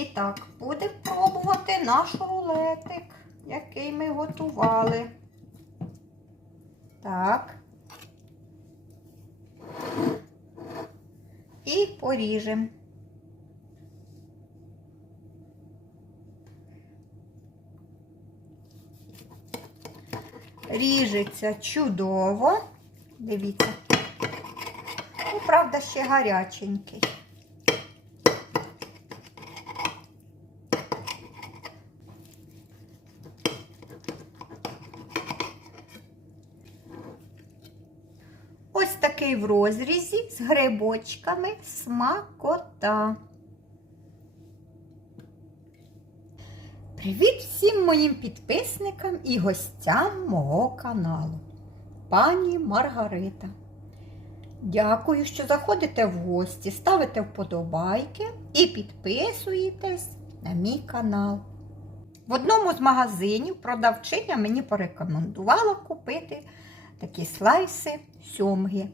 І так, будемо пробувати наш рулетик, який ми готували. Так. І поріжемо. Ріжеться чудово. Дивіться. Ну, правда, ще гаряченький. Ось такий в розрізі з грибочками смакота. Привіт всім моїм підписникам і гостям мого каналу. Пані Маргарита. Дякую, що заходите в гості, ставите вподобайки і підписуєтесь на мій канал. В одному з магазинів продавчиня мені порекомендувала купити такі слайси сьомги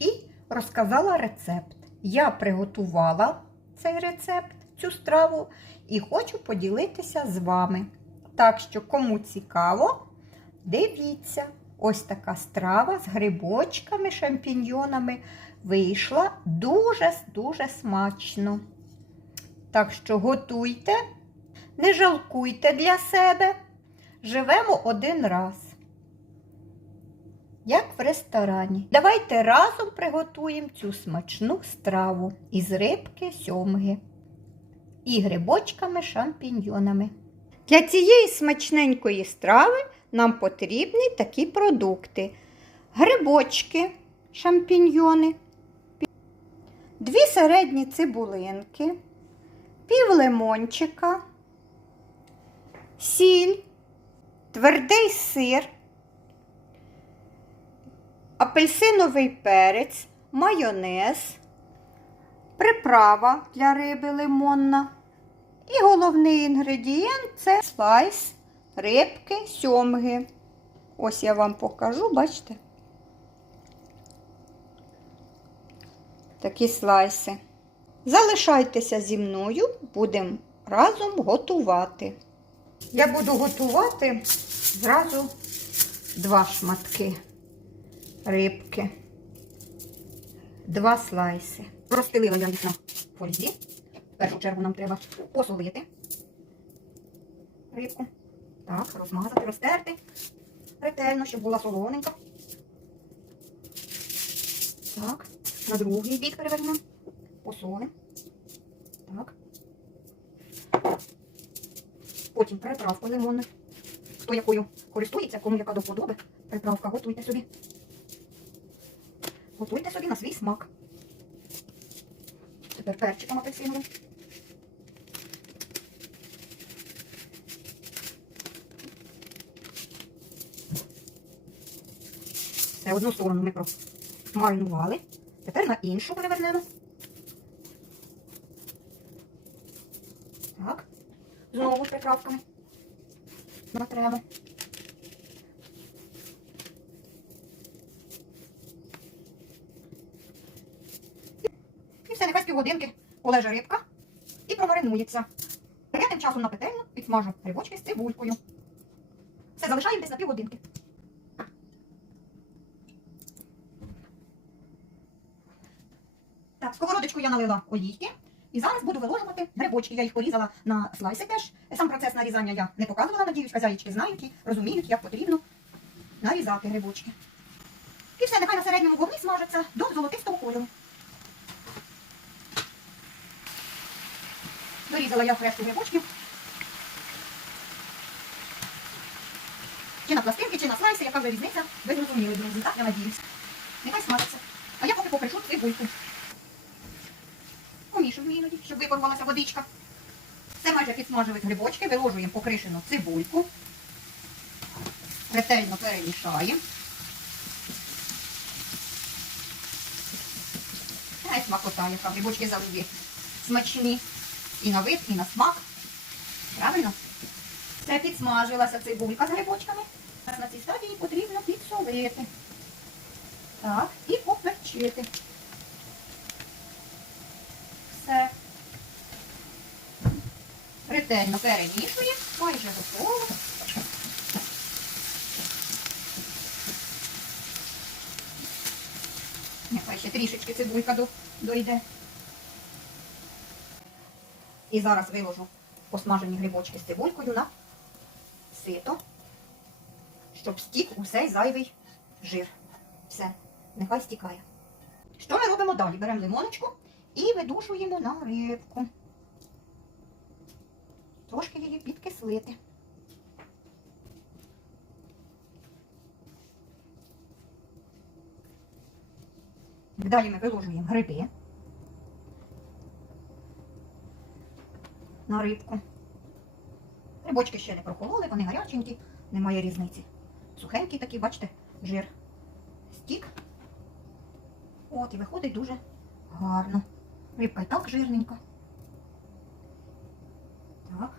і розказала рецепт. Я приготувала цей рецепт, цю страву, і хочу поділитися з вами. Так що, кому цікаво, дивіться, ось така страва з грибочками, шампіньйонами вийшла дуже-дуже смачно. Так що готуйте, не жалкуйте для себе. Живемо один раз. Як в ресторані. Давайте разом приготуємо цю смачну страву із рибки сьомги і грибочками шампіньйонами. Для цієї смачненької страви нам потрібні такі продукти: грибочки, шампіньйони, дві середні цибулинки, пів лимончика, сіль, твердий сир, апельсиновий перець, майонез, приправа для риби лимонна. І головний інгредієнт це слайс рибки сьомги. Ось я вам покажу, бачите? Такі слайси. Залишайтеся зі мною, будемо разом готувати. Я буду готувати зразу два шматки рибки, два слайси. Розстелила я їх на фользі. В першу чергу нам треба посолити рибку. Так, розмазати, розтерти ретельно, щоб була солоненька. Так, на другий бік перевернемо. Посолимо. Так. Потім приправка лимонна. Хто якою користується, кому яка до вподоби, приправка готуйте собі. Готуйте собі на свій смак. Тепер перчиком апельсиновим. Все, одну сторону ми промаринували. Тепер на іншу перевернемо. Так. Знову з приправками. Натремо. Все, нехай півгодинки полеже рибка і промаринується. А я тим часом на петельну підсмажу грибочки з цибулькою. Все, залишаємо десь на півгодинки. Так, сковородочку я налила олійки. І зараз буду виложувати грибочки. Я їх порізала на слайси теж. Сам процес нарізання я не показувала, надіюсь, хазяїчки знають і розуміють, як потрібно нарізати грибочки. І все, нехай на середньому вогні смажиться до золотистого кольору. Дорізала я решту грибочків. Чи на пластинки, чи на слайси, яка вже різниця, ви зрозуміли, друзі, так, я надіюсь. Нехай смажиться. А я поки покришу цибульку. Помішую іноді, щоб випарувалася водичка. Це майже підсмажили грибочки, виложуємо покришену цибульку. Ретельно перемішаємо. Ай, смакота, яка грибочки завжди смачні. І на вид, і на смак. Правильно? Це підсмажилася цибулька з грибочками. На цій стадії потрібно підсолити. Так, і поперчити. Все. Ретельно перемішуємо, майже готово. Нехай ще трішечки цибулька до, дойде. І зараз виложу посмажені грибочки з цибулькою на сито, щоб стік усей зайвий жир. Все, нехай стікає. Що ми робимо далі? Беремо лимоночку і видушуємо на рибку. Трошки її підкислити. Далі ми виложуємо гриби на рибку. Грибочки ще не прохололи, вони гаряченькі, немає різниці. Сухенькі такі, бачите, жир стік. От, і виходить дуже гарно. Рибка і так жирненька. Так.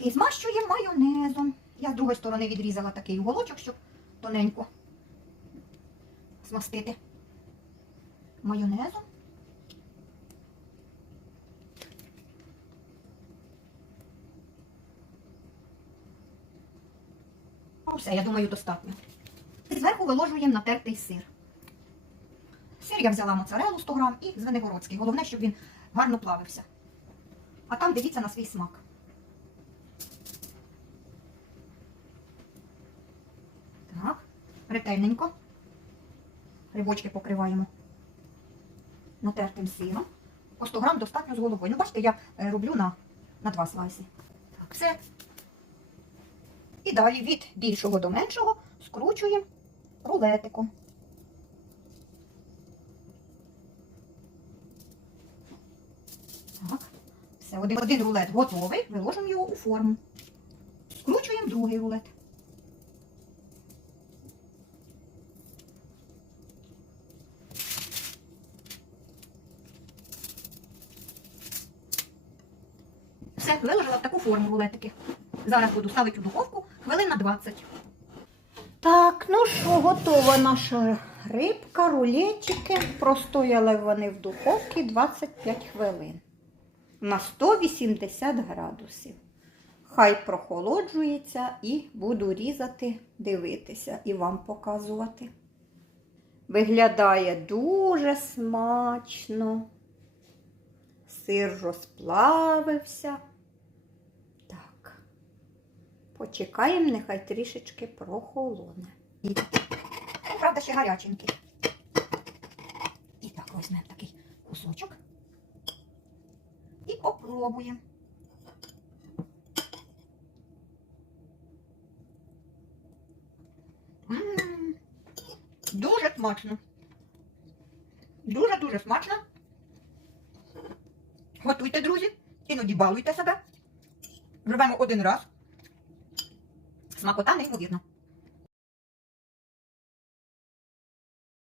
І змащуємо майонезом. Я з другої сторони відрізала такий уголочок, щоб тоненько змастити майонезом. Все, я думаю, достатньо. Зверху виложуємо натертий сир. Сир я взяла моцарелу 100 грам і звенигородський. Головне, щоб він гарно плавився. А там дивіться на свій смак. Так, ретельненько. Грибочки покриваємо натертим сиром. По 100 грам достатньо з головою. Ну, бачите, я е, роблю на, на два слайси. Так, все. І далі від більшого до меншого скручуємо рулетиком. Так, все, один, один рулет готовий, виложимо його у форму. Скручуємо другий рулет. Все, виложила в таку форму рулетики. Зараз буду ставити у духовку хвилин на 20. Так, ну що, готова наша рибка, рулетики. Простояли вони в духовці 25 хвилин на 180 градусів. Хай прохолоджується і буду різати, дивитися і вам показувати. Виглядає дуже смачно. Сир розплавився. Почекаємо, нехай трішечки прохолоне. Ну, правда, ще гаряченький. І так візьмемо такий кусочок. І попробуємо. Дуже смачно. Дуже-дуже смачно. Готуйте, друзі. Іноді балуйте себе. Живемо один раз. Смакота неймовірна.